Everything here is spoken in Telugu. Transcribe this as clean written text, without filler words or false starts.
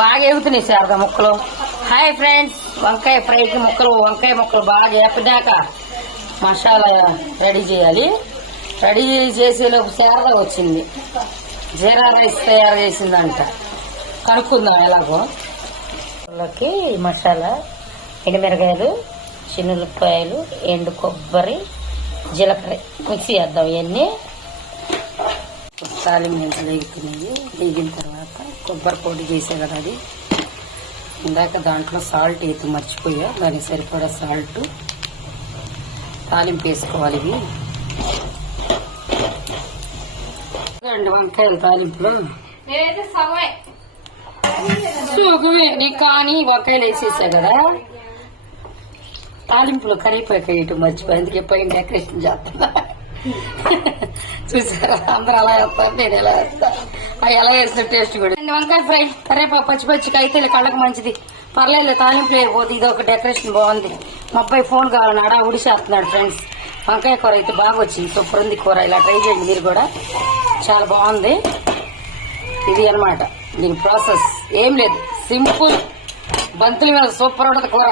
బాగా ఎగుతున్నాయి శారదా ముక్కలు. హాయ్ ఫ్రెండ్స్, వంకాయ ఫ్రైకి వంకాయ ముక్కలు బాగా వేపడాక మసాలా రెడీ చేయాలి. రెడీ చేసేలోపు శారదా వచ్చింది. జీరా రైస్ తయారు చేసిందంట. కనుక్కుందాం ఎలాగో. వాళ్ళకి మసాలా ఎండుమిరకాయలు, చిన్నులపాయలు, ఎండు కొబ్బరి, జీలకర్ర మిక్సీ చేద్దాం. ఇవన్నీ తాలింపు మెంతులు వేగుతున్నాయి. వేగిన తర్వాత కొబ్బరి పొడి చేసే కదా అది. ఇందాక దాంట్లో సాల్ట్ వేసి మర్చిపోయా. దానికి సరిపడా సాల్ట్. తాలింపు వేసుకోవాలి. ఇవి వంకాయలు తాలింపులో సుఖమే కానీ వంకాయలు వేసేసా కదా. తాలింపులో కరివేపాకు వేయటం మర్చిపోయి, అందుకే పైన డెకరేషన్ చేస్తున్నా. చూసారా, అందరూ అలా వేస్తారు, నేను ఎలా వేస్తా. అవి ఎలా వేసిన టేస్ట్ కూడా. వంకాయ ఫ్రై కరివేపాకు పచ్చిపచ్చిగా అయితే కళ్ళకి మంచిది. పర్లేదు, తాలింపు లేకపోతే ఇది ఒక డెకరేషన్ బాగుంది. మా అబ్బాయి ఫోన్ కావాలన్నాడా, ఉడిసేస్తున్నాడు ఫ్రెండ్స్. వంకాయ కూర అయితే బాగా వచ్చింది, సూపర్ ఉంది కూర. ఇలా ట్రై చేయండి మీరు కూడా, చాలా బాగుంది. ఇది అన్నమాట దీని ప్రాసెస్. ఏం లేదు, సింపుల్. బంతుల మీద సూపర్ ఉండదు కూర.